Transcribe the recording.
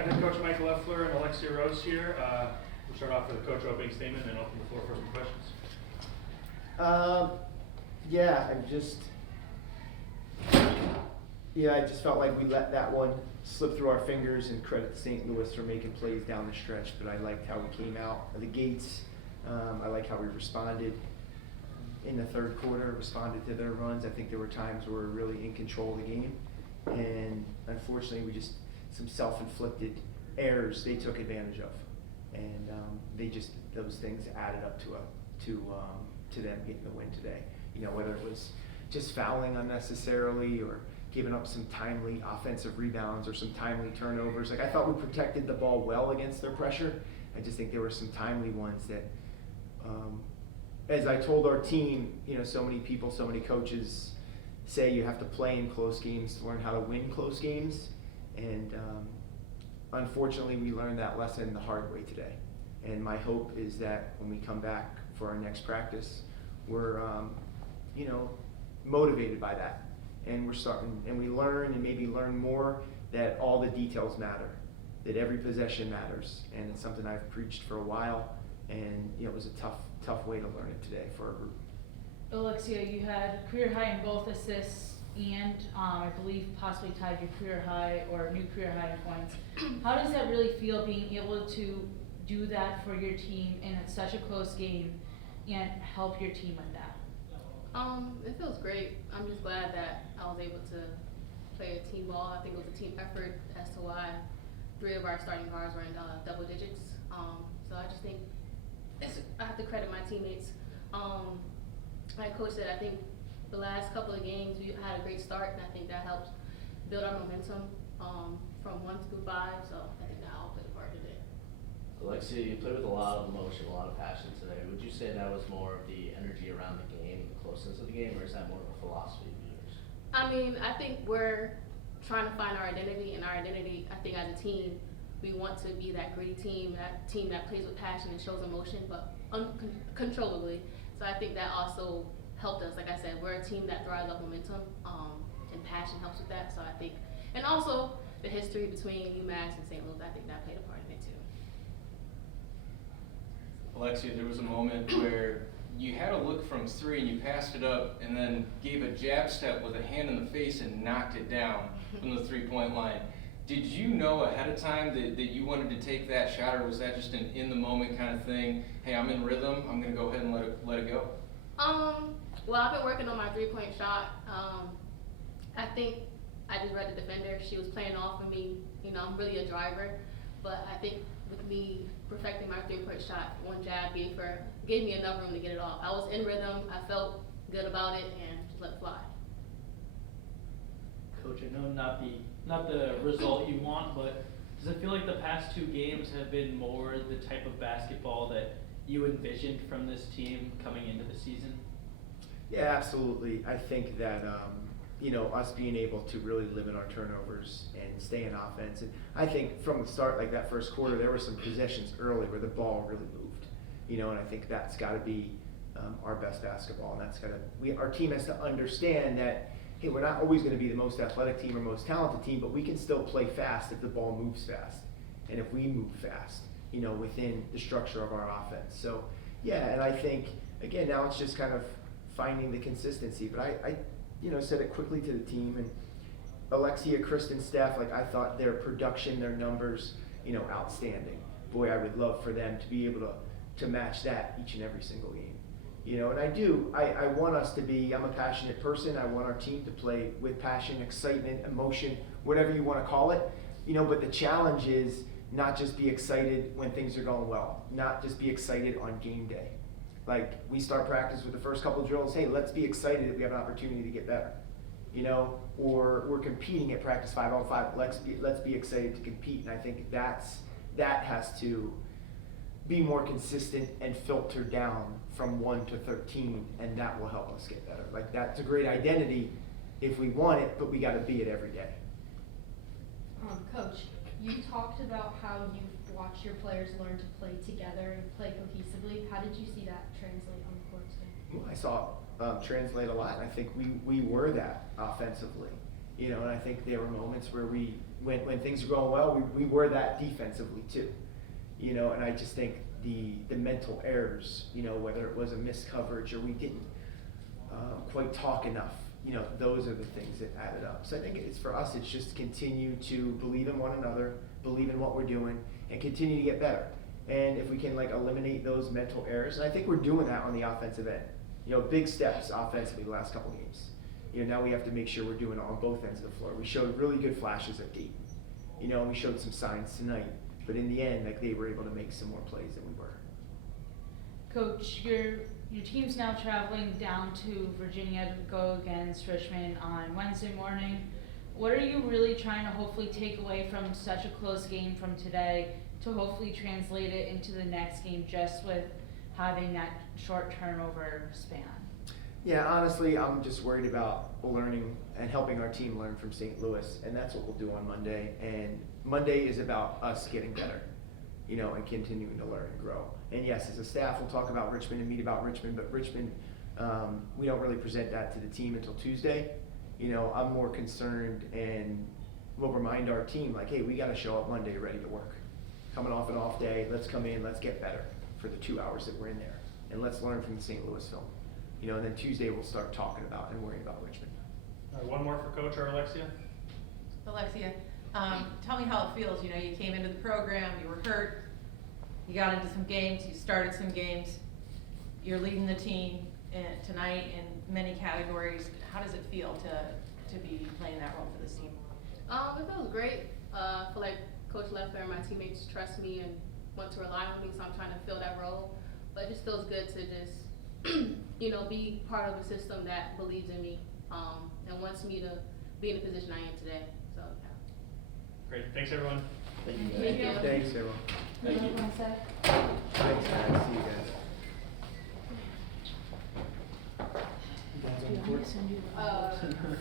got head coach Mike Leffler and Alexia Rose here. We'll start off with a coach opening statement and then open the floor for some questions. I just felt like we let that one slip through our fingers, and credit St. Louis for making plays down the stretch, but I liked how we came out of the gates. I like how we responded in the third quarter, responded to their runs. I think there were times where we were really in control of the game, and unfortunately we just, some self-inflicted errors they took advantage of, and those things added up to them getting the win today. You know, whether it was just fouling unnecessarily or giving up some timely offensive rebounds or some timely turnovers. Like, I thought we protected the ball well against their pressure. I just think there were some timely ones that, as I told our team, you know, so many people, so many coaches say you have to play in close games to learn how to win close games. And unfortunately, we learned that lesson the hard way today. And my hope is that when we come back for our next practice, we're, motivated by that. And we're starting, and we learn and maybe learn more that all the details matter, that every possession matters. And it's something I've preached for a while, and it was a tough way to learn it today for our group. Alexia, you had career high in both assists and I believe possibly tied your career high or new career high in points. How does that really feel, being able to do that for your team in such a close game and help your team with that? It feels great. I'm just glad that I was able to play a team ball. I think it was a team effort as to why 3 of our starting guards were in double digits. So I just think I have to credit my teammates. Like Coach said, I think the last couple of games we had a great start, and I think that helped build our momentum from 1 through 5. So I think that all played a part today. Alexia, you played with a lot of emotion, a lot of passion today. Would you say that was more of the energy around the game, the closeness of the game, or is that more of a philosophy of yours? I mean, I think we're trying to find our identity, and our identity, I think as a team, we want to be that gritty team that plays with passion and shows emotion, but uncontrollably. So I think that also helped us. Like I said, we're a team that thrives off momentum, and passion helps with that. So I think, and also the history between UMass and St. Louis, I think that played a part in it too. Alexia, there was a moment where you had a look from 3 and you passed it up and then gave a jab step with a hand in the face and knocked it down from the 3-point line. Did you know ahead of time that you wanted to take that shot, or was that just an in-the-moment kind of thing? Hey, I'm in rhythm, I'm going to go ahead and let it go? Well, I've been working on my 3-point shot. I think I just read the defender. She was playing off of me. You know, I'm really a driver, but I think with me perfecting my 3-point shot, one jab gave me enough room to get it off. I was in rhythm, I felt good about it, and just let it fly. Coach, I know not the result you want, but does it feel like the past 2 games have been more the type of basketball that you envisioned from this team coming into the season? Yeah, absolutely. I think that us being able to really limit our turnovers and stay in offense. And I think from the start, like that first quarter, there were some possessions early where the ball really moved. And I think that's got to be our best basketball, and that's our team has to understand that, hey, we're not always going to be the most athletic team or most talented team, but we can still play fast if the ball moves fast, and if we move fast, within the structure of our offense. So, yeah, and I think again now it's just kind of finding the consistency. But I said it quickly to the team, and Alexia, Kristen, Steph, like I thought their production, their numbers, outstanding. Boy, I would love for them to be able to match that each and every single game. And I want us to be, I'm a passionate person. I want our team to play with passion, excitement, emotion, whatever you want to call it. But the challenge is not just be excited when things are going well, not just be excited on game day. Like, we start practice with the first couple drills, hey, let's be excited that we have an opportunity to get better. Or we're competing at practice 5-on-5, let's be excited to compete. And I think that has to be more consistent and filter down from 1 to 13, and that will help us get better. Like, that's a great identity if we want it, but we got to be it every day. Coach, you talked about how you've watched your players learn to play together and play cohesively. How did you see that translate on the court today? Well, I saw translate a lot. I think we were that offensively, and I think there were moments where we when things are going well, we were that defensively too. You know, and I just think the mental errors, you know, whether it was a missed coverage or we didn't quite talk enough, you know, those are the things that added up. So I think it's for us, it's just continue to believe in one another, believe in what we're doing, and continue to get better. And if we can like eliminate those mental errors, and I think we're doing that on the offensive end. You know, big steps offensively the last couple games. You know, now we have to make sure we're doing it on both ends of the floor. We showed really good flashes at Dayton. You know, we showed some signs tonight. But in the end, like they were able to make some more plays than we were. Coach, your team's now traveling down to Virginia to go against Richmond on Wednesday morning. What are you really trying to hopefully take away from such a close game from today to hopefully translate it into the next game just with having that short turnover span? Yeah, honestly, I'm just worried about learning and helping our team learn from St. Louis, and that's what we'll do on Monday. And Monday is about us getting better, you know, and continuing to learn and grow. And yes, as a staff, we'll talk about Richmond and meet about Richmond, but Richmond, we don't really present that to the team until Tuesday. You know, I'm more concerned and we'll remind our team, like, hey, we got to show up Monday ready to work. Coming off an off day, let's come in, let's get better for the 2 hours that we're in there. And let's learn from the St. Louis film. You know, and then Tuesday we'll start talking about and worrying about Richmond. All right, one more for Coach or Alexia. Alexia, tell me how it feels. You know, you came into the program, you were hurt, you got into some games, you started some games, you're leading the team tonight in many categories. How does it feel to be playing that role for this team? It feels great. I feel like Coach Leffler and my teammates trust me and want to rely on me, so I'm trying to fill that role. But it just feels good to just, you know, be part of a system that believes in me and wants me to be in the position I am today. So, yeah. Great, thanks everyone. Thank you guys. Thank you. Thanks, everyone. Thank you. Thanks, guys. See you guys. Do you want me to send you the